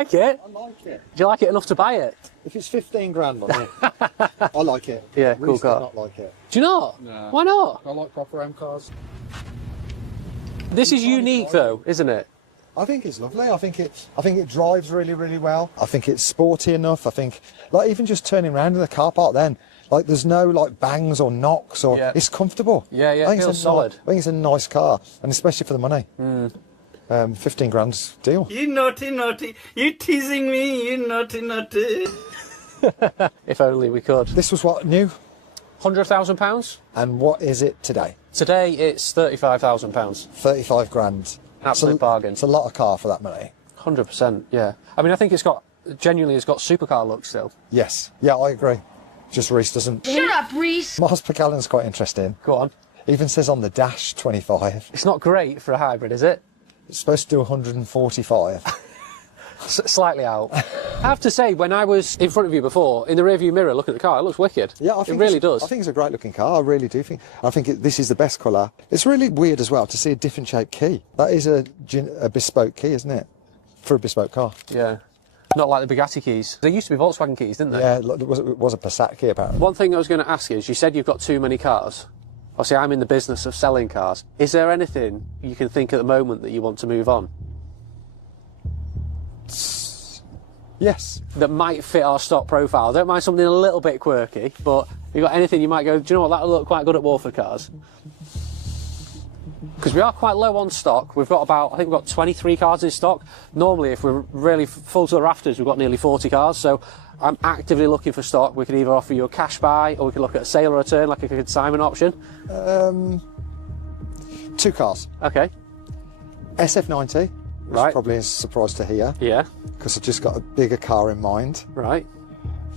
like it? I like it. Do you like it enough to buy it? If it's 15 grand on it, I like it. Yeah, cool Reece does car. not like it. Do you not? No. Why not? I like proper M cars. This is unique though, isn't it? I think it's lovely. I think it drives really, really well. I think it's sporty enough. I think, like, even just turning around in the car park then, like, there's no, like, bangs or knocks or... Yeah. It's comfortable. Yeah, yeah, I think it feels solid. I think it's a nice car, and especially for the money. 15 grand's deal. You naughty, naughty. You teasing me, you naughty, naughty. If only we could. This was what, new? £100,000? And what is it today? Today it's £35,000. 35 grand. Absolute bargain. It's a lot of car for that money. 100%, yeah. I mean, I think it's got supercar look still. Yes. Yeah, I agree. Just Reece doesn't. Shut up, Reece! Mark McCann's quite interesting. Go on. Even says on the dash 25. It's not great for a hybrid, is it? It's supposed to do 145. Slightly out. I have to say, when I was in front of you before, in the rearview mirror looking at the car, it looks wicked. Yeah, I think it really does. I think it's a great looking car. I really do think. I think this is the best colour. It's really weird as well to see a different shaped key. That is a bespoke key, isn't it? For a bespoke car. Yeah. Not like the Bugatti keys. They used to be Volkswagen keys, didn't they? Yeah, it was a Passat key apparently. One thing I was going to ask is, you said you've got too many cars. Obviously, I'm in the business of selling cars. Is there anything you can think at the moment that you want to move on? Yes. That might fit our stock profile. I don't mind something a little bit quirky, but have you got anything you might go, do you know what, that'll look quite good at Walford cars? Because we are quite low on stock. We've got I think we've got 23 cars in stock. Normally, if we're really full to the rafters, we've got nearly 40 cars. So I'm actively looking for stock. We can either offer you a cash buy, or we can look at a sale or return, like a consignment option. 2 cars. Okay. SF90. Which Right. probably is a surprise to hear. Yeah. Because I've just got a bigger car in mind. Right.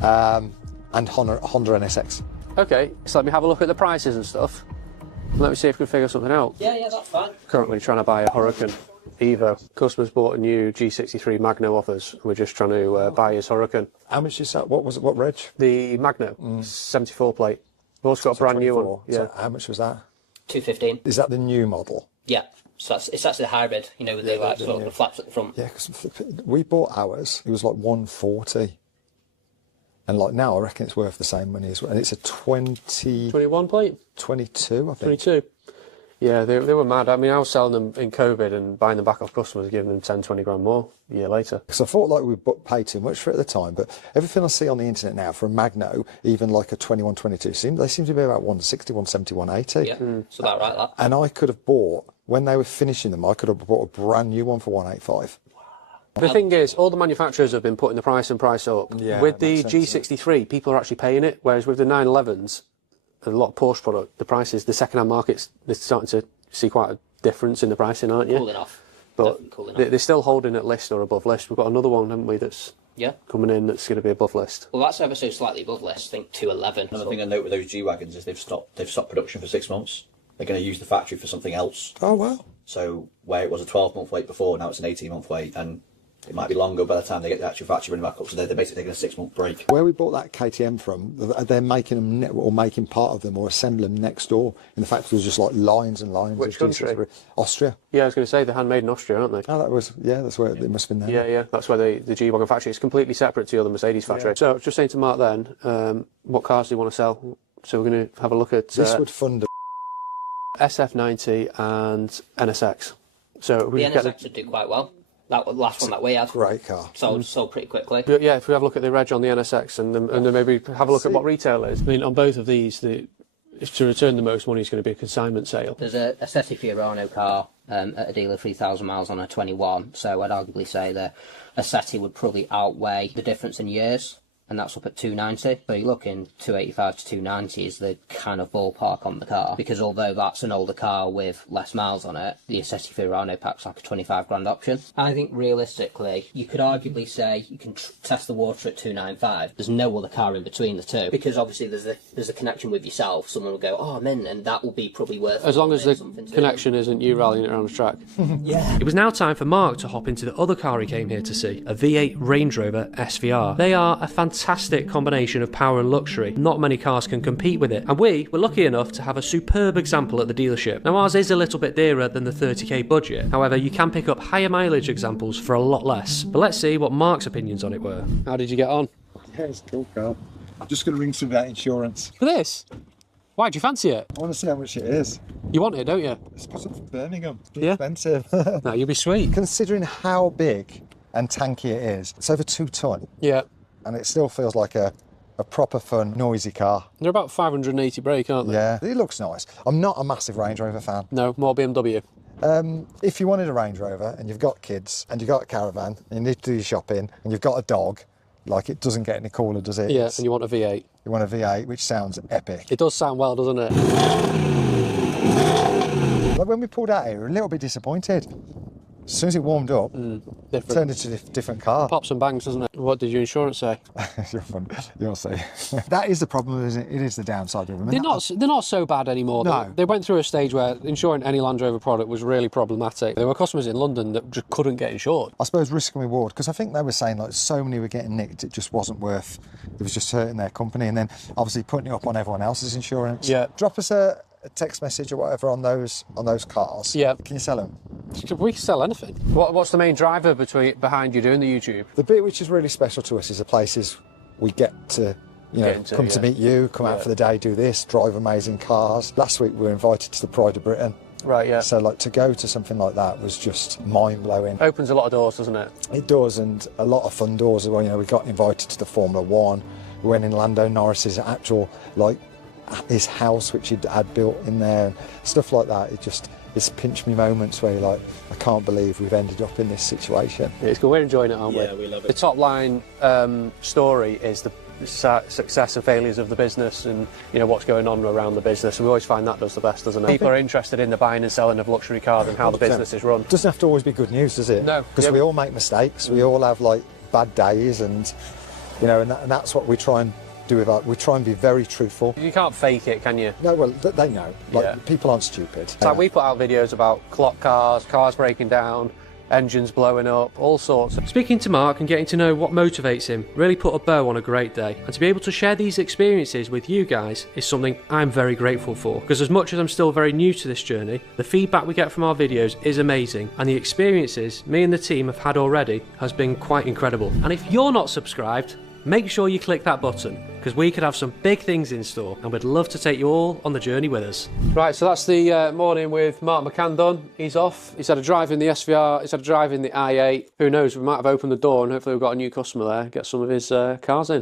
And Honda NSX. Okay. So let me have a look at the prices and stuff. Let me see if we can figure something out. Yeah, that's fine. Currently trying to buy a Huracan Evo. Customers bought a new G63 Magno offers. We're just trying to buy his Huracan. How much is that? What was it? What reg? The Magno, 74 plate. We've also got a brand new 24. one. Yeah. So how much was that? 215. Is that the new model? Yeah. So it's actually a hybrid, you know, with the like sort of the flaps at the front. Yeah, because we bought ours. It was like 140, and like now I reckon it's worth the same money as well. And it's a 21 plate? 22, I think. 22. Yeah, they were mad. I mean, I was selling them in COVID and buying them back off customers, giving them 10, 20 grand more a year later. Because I thought like we paid too much for it at the time, but everything I see on the internet now for a Magno, even like a 21, 22, they seem to be about 160, 170, 180. Yeah, it's about right, that. And I could have bought, when they were finishing them, I could have bought a brand new one for 185. The thing is, all the manufacturers have been putting the price up. Yeah, with the makes sense, G63, people are actually paying it, whereas with the 911s, and a lot of Porsche product, the prices, the second-hand markets, they're starting to see quite a difference in the pricing, aren't you? Cooling off. But Cooling off. they're still holding at list or above list. We've got another one, haven't we, that's coming in that's going to be above list. Well, that's ever so slightly above list, I think 211. Another thing I note with those G-Wagons is they've stopped production for 6 months. They're going to use the factory for something else. Oh, wow. So where it was a 12-month wait before, now it's an 18-month wait, and it might be longer by the time they get the actual factory running back up. So they're basically taking a 6-month break. Where we bought that KTM from, they're making them, or making part of them, or assembling them next door in the factory. There's just like lines and lines. Which country? Austria. Yeah, I was going to say, they're handmade in Austria, aren't they? Oh, that's where it must have been there. Yeah, that's where the G-Wagon factory is completely separate to the other Mercedes factory. Yeah. So I was just saying to Mark then, what cars do you want to sell? So we're going to have a look at... This would fund SF90 and NSX. So the NSX would do quite well. That was the last one that we had. Great car. Sold pretty quickly. But yeah, if we have a look at the reg on the NSX and then maybe have a look at what retail is. I mean, on both of these, to return the most money is going to be a consignment sale. There's a Setti Fiorano car at a dealer 3,000 miles on a 21, so I'd arguably say that a Setti would probably outweigh the difference in years. And that's up at 290. So you're looking 285 to 290 is the kind of ballpark on the car. Because although that's an older car with less miles on it, the Setti Fiorano pack's like a 25 grand option. I think realistically, you could arguably say you can test the water at 295. There's no other car in between the two. Because obviously there's a connection with yourself. Someone will go, oh, I'm in, and that will be probably worth as long as the connection isn't you rallying it around the track. Yeah. It was now time for Mark to hop into the other car he came here to see, a V8 Range Rover SVR. They are a fantastic fantastic combination of power and luxury. Not many cars can compete with it, and we were lucky enough to have a superb example at the dealership. Now ours is a little bit dearer than the 30k budget, however you can pick up higher mileage examples for a lot less. But let's see what Mark's opinions on it were. How did you get on? Yeah, it's a cool car. I'm just going to ring some of that insurance. For this? Why do you fancy it? I want to see how much it is. You want it, don't you? It's because I'm from Birmingham. It's Yeah. expensive. No, you'll be sweet. Considering how big and tanky it is, it's over 2 ton, Yeah. and it still feels like a proper fun, noisy car. They're about 580 brake, aren't they? Yeah, it looks nice. I'm not a massive Range Rover fan. No, more BMW. If you wanted a Range Rover and you've got kids and you've got a caravan and you need to do your shopping and you've got a dog, like, it doesn't get any cooler, does it? Yeah, and you want a V8. You want a V8, which sounds epic. It does sound well, doesn't it? Like when we pulled out here, we were a little bit disappointed. As soon as it warmed up, it turned into a different car. Pops and bangs, doesn't it? What did your insurance say? You'll see. That is the problem, isn't it? It is the downside of them. They're not so bad anymore. No. They went through a stage where insuring any Land Rover product was really problematic. There were customers in London that just couldn't get insured. I suppose risk and reward, because I think they were saying like so many were getting nicked, it just wasn't worth. It was just hurting their company, and then obviously putting it up on everyone else's insurance. Yeah. Drop us a text message or whatever on those cars. Yeah. Can you sell them? We can sell anything. What's the main driver behind you doing the YouTube? The bit which is really special to us is the places we get to, come to meet you, come out for the day, do this, drive amazing cars. Last week we were invited to the Pride of Britain. Right, yeah. So like to go to something like that was just mind-blowing. Opens a lot of doors, doesn't it? It does, and a lot of fun doors as well. We got invited to the Formula One. We went in Lando Norris's actual, his house, which he had built in there, and stuff like that. It's pinch me moments where you're like, I can't believe we've ended up in this situation. It's good. We're enjoying it, aren't we? Yeah, we love it. The top line story is the success and failures of the business, and what's going on around the business. And we always find that does the best, doesn't it? People are interested in the buying and selling of luxury cars and how the business is run. It doesn't have to always be good news, does it? No. Because we all make mistakes. We all have bad days, and and that's what we try and do with we try and be very truthful. You can't fake it, can you? No, well, they know. People aren't stupid. It's like we put out videos about clock cars breaking down, engines blowing up, all sorts. Speaking to Mark and getting to know what motivates him really put a bow on a great day. And to be able to share these experiences with you guys is something I'm very grateful for. Because as much as I'm still very new to this journey, the feedback we get from our videos is amazing. And the experiences me and the team have had already has been quite incredible. And if you're not subscribed, make sure you click that button, because we could have some big things in store and we'd love to take you all on the journey with us. Right, so that's the morning with Mark McCann done. He's off. He's had a drive in the SVR, he's had a drive in the i8. Who knows, we might have opened the door and hopefully we've got a new customer there, get some of his cars in.